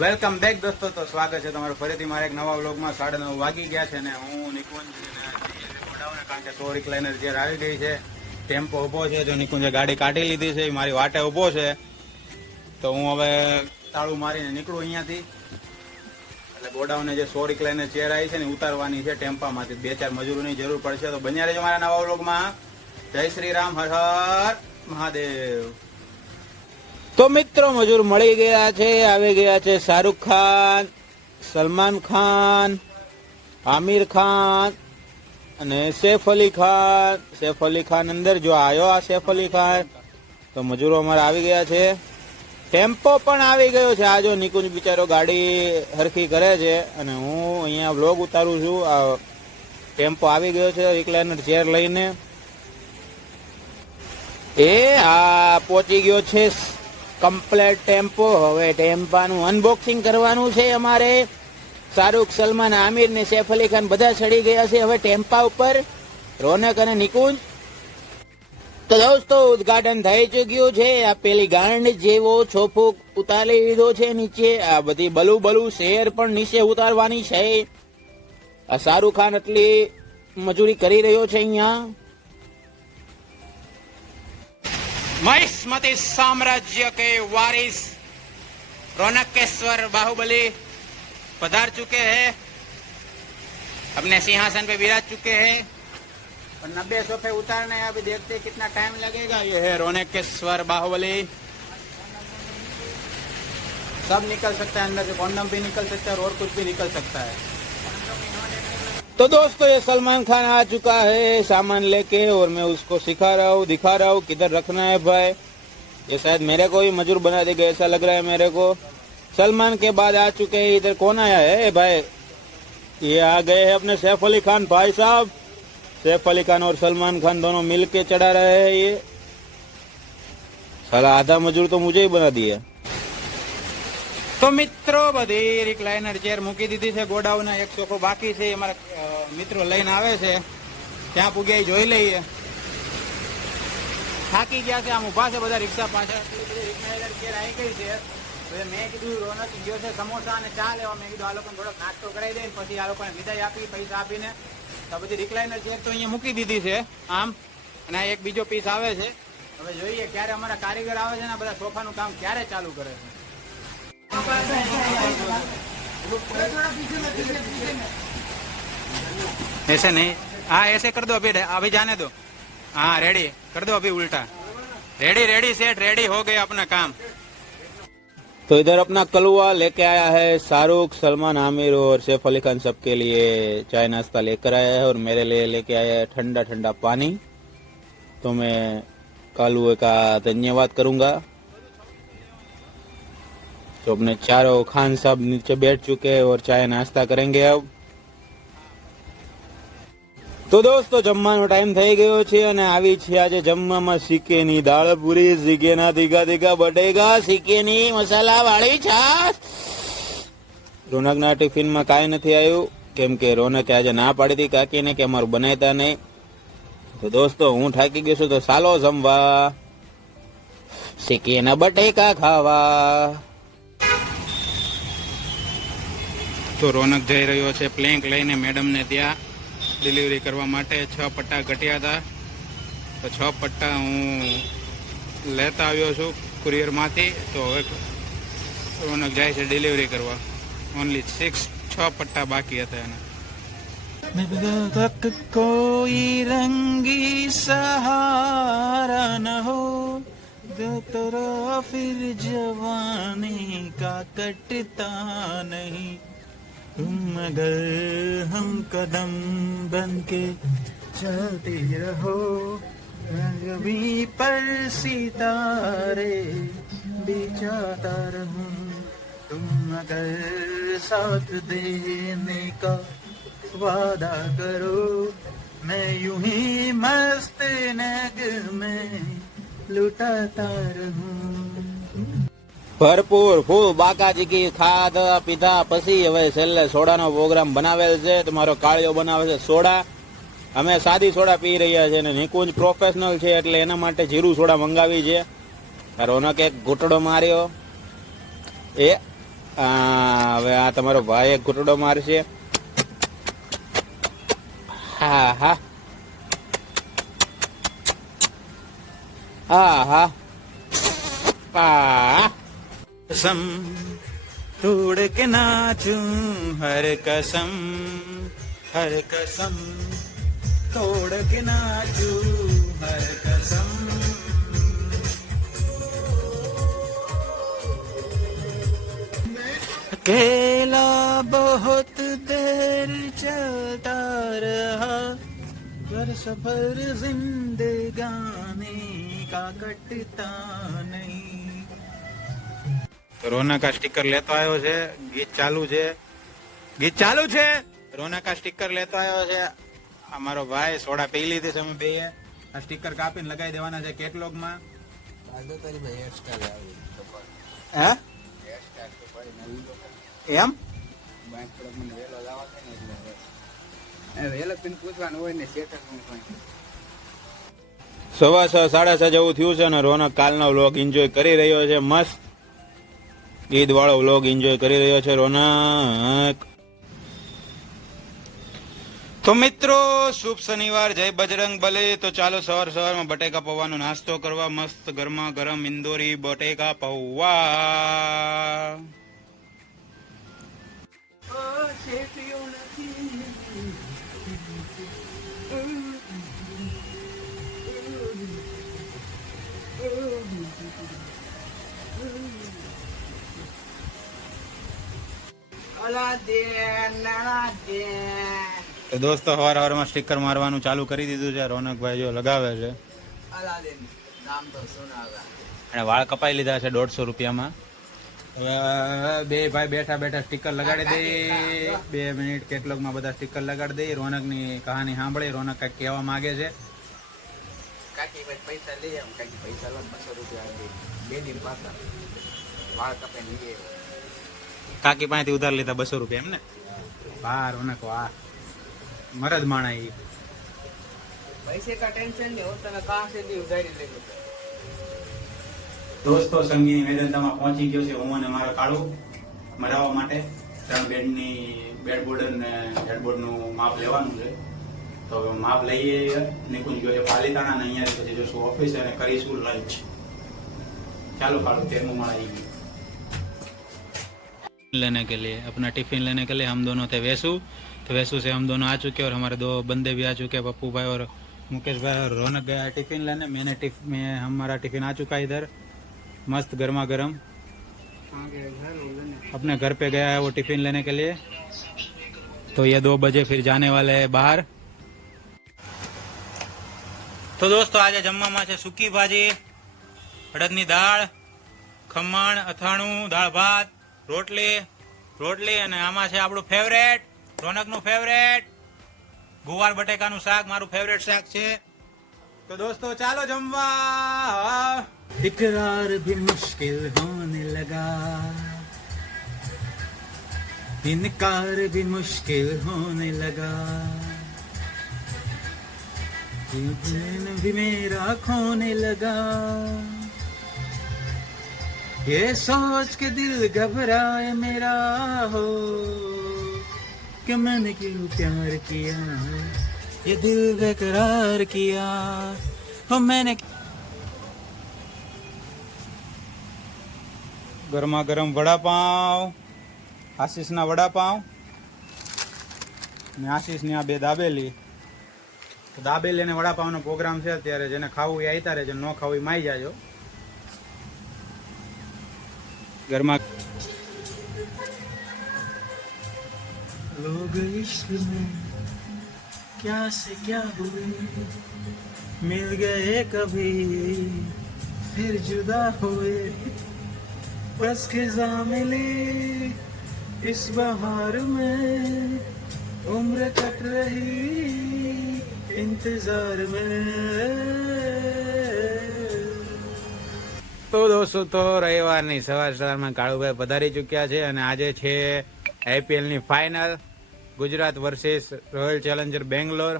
Welcome back દોસ્તો. તો સ્વાગત છે તમારું ફરીથી મારા એક નવા વ્લોગમાં. 9:30 વાગી ગયા છે ને હું નિકુંજ કારણ કે 100 રિક્લાઇનર ચેર આવી ગઈ છે. ટેમ્પો ઉભો છે, જો નિકુંજે ગાડી કાઢી લીધી છે, મારી વાટે ઉભો છે. તો હું હવે તાળું મારીને નીકળું અહીંયાથી. એટલે ગોડાઉને જે 100 રિક્લાઇનર ચેર આવી છે ને ઉતારવાની છે ટેમ્પામાંથી. 2-4 મજૂરોની જરૂર પડશે, તો બન્યા રહેજો મારા નવા વ્લોગમાં. જય શ્રી રામ, હર હર મહાદેવ. તો મિત્રો મજૂર મળી ગયા છે, આવી ગયા છે શાહરુખ ખાન, સલમાન ખાન, આમિર ખાન અને સૈફ અલી ખાન. સૈફ અલી ખાન અંદર જો આવ્યો, આ સૈફ અલી ખાન. તો મજૂરો અમારા આવી ગયા છે, ટેમ્પો પણ આવી ગયો છે. આ જો નિકુંજ બિચારો ગાડી હરખી કરે છે અને હું અહીંયા વ્લોગ ઉતારું છું. આ ટેમ્પો આવી ગયો છે રિક્લાઇનર ચેર લઈને. આ પહોંચી ગયો છે કમ્પ્લેટ ટેમ્પો. હવે ટેમ્પાનું અનબોક્સિંગ કરવાનું છે અમારે. શાહરુખ, સલમાન, આમિર ને સૈફ અલી ખાન બધા ચડી ગયા છે હવે ટેમ્પા ઉપર. રોનક અને નિકુંજ. તો દોસ્તો ઉદઘાટન થઈ ચુક્યું છે. આ પેલી ગાંડ જેવો છોફો ઉતારી લીધો છે નીચે. આ બધી બલુ શેર પણ નીચે ઉતારવાની છે. આ શાહરુખ ખાન એટલી મજૂરી કરી રહ્યો છે અહીંયા. महिष्मति साम्राज्य के वारिस रौनकेश्वर बाहुबली पधार चुके हैं, अपने सिंहासन पे विराज चुके हैं. और 90 सोफे उतारने हैं. अभी देखते हैं कितना टाइम लगेगा. ये है रौनकेश्वर बाहुबली. सब निकल सकता है अंदर से, कॉन्डम भी निकल सकता है और कुछ भी निकल सकता है. तो दोस्तों ये सलमान खान आ चुका है सामान लेके, और मैं उसको सिखा रहा हूँ, दिखा रहा हूँ किधर रखना है भाई. ये शायद मेरे को ही मजूर बना देगा ऐसा लग रहा है मेरे को. सलमान के बाद आ चुके हैं. इधर कौन आया है भाई? ये आ गए हैं अपने सैफ अली खान भाई साहब. सैफ अली खान और सलमान खान दोनों मिल के चढ़ा रहे हैं. ये साला आधा मजूर तो मुझे ही बना दिया. તો મિત્રો બધી રિક્લાઇનર ચેર મૂકી દીધી છે ગોડાઉન. એક સોફો બાકી છે, અમારા મિત્રો લઈને આવે છે. ત્યાં પૂગ્યા જોઈ લઈએ. થાકી ગયા છે, આમ ઉભા છે બધા રિક્ષા પાછળ. રિક્લાઇનર ચેર આવી ગઈ છે. મેં કીધું રોનક ગયો છે સમોસા અને ચા લેવા. મેં કીધું આ લોકોને થોડોક નાસ્તો કરાવી દે, પછી આ લોકોને વિદાય આપી પૈસા આપીને. તો બધી રિક્લાઇનર ચેર તો અહીંયા મૂકી દીધી છે આમ. અને એક બીજો પીસ આવે છે. હવે જોઈએ ક્યારે અમારા કારીગર આવે છે ને બધા સોફાનું કામ ક્યારે ચાલુ કરે છે. ऐसे नहीं, हाँ ऐसे कर दो. अभी जाने दो. हाँ रेडी कर दो अभी उल्टा. रेडी सेट रेडी हो गया अपना काम. तो इधर अपना कलवा लेके आया है शाहरुख, सलमान, आमिर और सैफ अली खान सबके लिए चाय नाश्ता लेकर आया है. और मेरे लिए लेके आया है ठंडा ठंडा पानी. तो मैं कलवे का धन्यवाद करूंगा. तो अपने चारों खान साहब नीचे बैठ चुके हैं और चाय नाश्ता करेंगे अब. તો દોસ્તો જમવાનો ટાઈમ થઈ ગયો છે અને આવી છે આજે જમવામાં સિક્કેની દાળ પૂરી, સિક્કેના તીખા બટેકા, સિક્કેની મસાલા વાળી છાશ. રોનકના ટિફિનમાં કાંઈ નથી આવ્યું, કેમ કે રોનકે આજે ના પાડી હતી કાકીને કે અમારું બનાવતા નહીં. તો દોસ્તો હું થાકી ગયો છું, તો ચાલો જમવા, સિક્કેના બટેકા ખાવા. તો રોનક જઈ રહ્યો છે પ્લેન્ક લઈને મેડમને ત્યાં ડિલિવરી કરવા માટે. 6 પટ્ટા ઘટ્યા હતા, તો 6 પટ્ટા હું લેતા આવ્યો છું કુરિયરમાંથી. તો હવે રોનક જાય છે ડિલિવરી કરવા. ઓનલી 6 પટ્ટા બાકી હતા એના. કોઈ રંગી સહારા ન હો તરા ફિર જવાની કા કટતા નહીં. मगर हम कदम बन के चलते रहो, रंगी पर सितारे बिछाता रहूं. तुम अगर साथ देने का वादा करो, मैं यूं ही मस्त नग में लुटाता रहूं. ભરપૂર ફૂલ બાકાચીકી ખાધા પીધા પછી હવે છેલ્લે સોડાનો પ્રોગ્રામ બનાવેલ છે. તમારો કાળિયો બનાવે છે સોડા. અમે સાદી સોડા પી રહ્યા છીએ અને નિકુંજ પ્રોફેશનલ છે એટલે એના માટે જીરું સોડા મંગાવી છે. રોનક એક ઘૂંટડો માર્યો. એ હવે આ તમારો ભાઈ એક ઘૂંટડો મારશે. હા હા હા હા હા. कसम तोड़ के नाचूं हर कसम तोड़ के नाचूं हर कसम. अकेला बहुत देर चलता रहा पर सफर जिंदगानी का कटता नहीं. રોનકા સ્ટીકર લેતો આવ્યો છે. ગીત ચાલુ છે. રોનકા સ્ટીકર લેતો આવ્યો છે. અમારો ભાઈ સોડા પી લીધી છે. અમે બે આ સ્ટીકર કાપીને લગાવી દેવાના છે કેટલોગ માં. હે એમ સવા 6 સાડા 6 જેવું થયું છે અને રોનક કાલનો વ્લોગ એન્જોય કરી રહ્યો છે. મસ્ત ઈદ વાળો વ્લોગ એન્જોય કરી રહ્યો છે રોનક. તો મિત્રો શુભ શનિવાર, જય બજરંગ બલી. તો ચાલો સવારમાં બટેકા પૌવાનો નાસ્તો કરવા. મસ્ત ગરમા ગરમ ઇન્દોરી બટેકા પૌવા. તો દોસ્તો હવારમાં સ્ટીકર મારવાનું ચાલુ કરી દીધું છે. રોનકભાઈ જો લગાવે છે. અને વાળ કપાઈ લીધા છે 150 રૂપિયામાં. હવે બે ભાઈ બેઠા બેઠા સ્ટીકર લગાડી દે. 2 મિનિટ કેટલોગમાં બધા સ્ટીકર લગાડી દે. રોનકની કહાની સાંભળી. રોનક કઈક કહેવા માંગે છે. પૈસા લઈ આવ, પૈસા લો 200 રૂપિયા 2 દિન પાછા વાળ કપાઈ લઈ આવ્યો. કાકી પાસેથી ઉધાર લીધા 200 રૂપિયા એમ ને. વાહ રોનક વાહ, મરદ માણા ઈ. पैसे का टेंशन नहीं हो, તમે कहां से ली उधारी ले लो. દોસ્તો સંગીની મેદાનમાં પહોંચી ગયો છે હું અને મારો કાળુ મરાવવા માટે. 3 બેડબોર્ડ ને હેડબોર્ડનું માપ લેવાનું છે. તો હવે માપ લઈએ. નિકુંજ ગયો છે પાલિતાણા ને અહીંયા પછી જશું ઓફિસ અને કરીશું લંચ. ચાલો कालू 13 माला आई लेने के लिए, अपना टिफिन लेने के लिए हम दोनों थे वैसू. तो वैसू से हम दोनों आ चुके और हमारे 2 बंदे भी आ चुके, पप्पू भाई और मुकेश भाई. और रौनक गया टिफिन लेने. हमारा टिफिन आ चुका इधर मस्त गर्मा गर्म. अपने घर पे गया है वो टिफिन लेने के लिए. तो ये 2 बजे फिर जाने वाले हैं बाहर. तो दोस्तों आज जमवा છે સૂકી ભાજી, અડદની દાળ, ખમણ, અથાણું, દાળ ભાત, રોટલી અને આમાં છે આપણું ફેવરેટ, રોનકનું ફેવરેટ ગુવાર બટેકાનું શાક. મારું ફેવરેટ શાક છે. તો દોસ્તો ચાલો જમવા. इकरार भी मुश्किल होने लगा, इनकार भी मुश्किल होने लगा, दिल भी मेरा खोने लगा, ये सोच के दिल घबराए मेरा हो कि मैंने क्यों प्यार किया, ये दिल बेकरार किया हो मैंने. ગરમા ગરમ વડાપાવ, આશીષના વડાપાવ ને આશીષની આ 2 દાબેલી. તો દાબેલી અને વડાપાવનો પ્રોગ્રામ છે અત્યારે. જેને ખાવું એ આવતા રહેજો, ન ખાવું એ માઈ જાજો. ગરમા લોગ ઇશ્ક મેં ક્યા સે ક્યા હુએ, મિલ ગયે કભી ફિર જુદા હુએ, बस खिज़ा मिली इस बहार में, उम्र कट रही इंतजार में. તો દોસ્તો તો રવિવારની સવારમાં કાળુભાઈ પધારી ચૂક્યા છે અને આજે છે આઈપીએલની final, Gujarat versus royal Challenger Bangalore.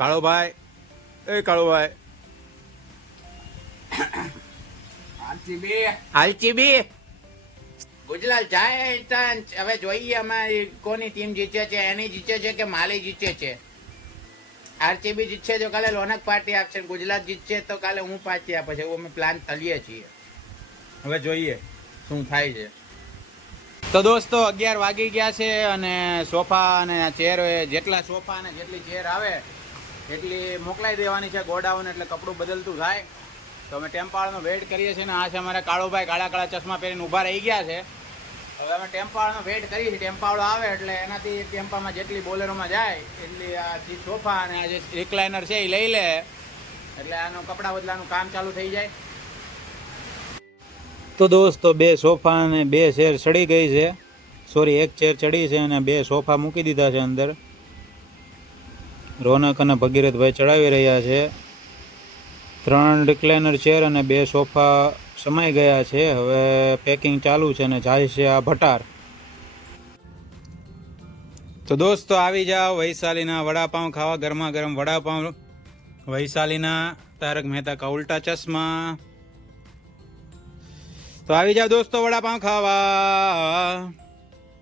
Kalubhai, Kalubhai RCB Gujarat જાય ત્યાં હવે જોઈએ અમારી કોની ટીમ જીતે છે, એની જીતે છે કે માલી જીતે છે. આરસીબી જીતશે તો કાલે લોનક પાર્ટી આપશે, ગુજરાત જીતશે તો કાલે હું પાર્ટી આપે છે, એવું અમે પ્લાન કરીએ છીએ. હવે જોઈએ શું થાય છે. તો દોસ્તો 11 વાગી ગયા છે અને સોફા અને ચેર, જેટલા સોફા અને જેટલી ચેર આવે એટલી મોકલાઈ દેવાની છે ગોડાઉન, એટલે કપડું બદલતું થાય. તો અમે ટેમ્પાળાનો વેઇટ કરીએ છીએ ને આ છે અમારા કાળુભાઈ, કાળા કાળા ચશ્મા પહેરીને ઊભા રહી ગયા છે. હવે અમે ટેમ્પાળાનો વેઇટ કરીએ છીએ. ટેમ્પાળો આવે એટલે એનાથી ટેમ્પામાં જેટલી બોલેરોમાં જાય એટલી આ જે સોફા અને આ જે રિક્લાઇનર છે એ લઈ લે, એટલે આનું કપડાં બદલાનું કામ ચાલુ થઈ જાય. તો દોસ્તો 2 સોફા અને 2 ચેર ચડી ગઈ છે, સોરી 1 ચેર ચડી છે અને 2 સોફા મૂકી દીધા છે અંદર. રોનક અને ભગીરથભાઈ ચડાવી રહ્યા છે. 3 રિક્લાઇનર ચેર અને 2 સોફા સમાઈ ગયા છે. હવે પેકિંગ ચાલુ છે અને જાય છે આ ભટાર. તો દોસ્તો આવી જાઓ વૈશાલીના વડાપાઉં ખાવા, ગરમા ગરમ વડાપાઉં વૈશાલીના, તારક મહેતા કા ઉલ્ટા ચશ્મા. તો આવી જાઓ દોસ્તો વડાપાઉં ખાવા.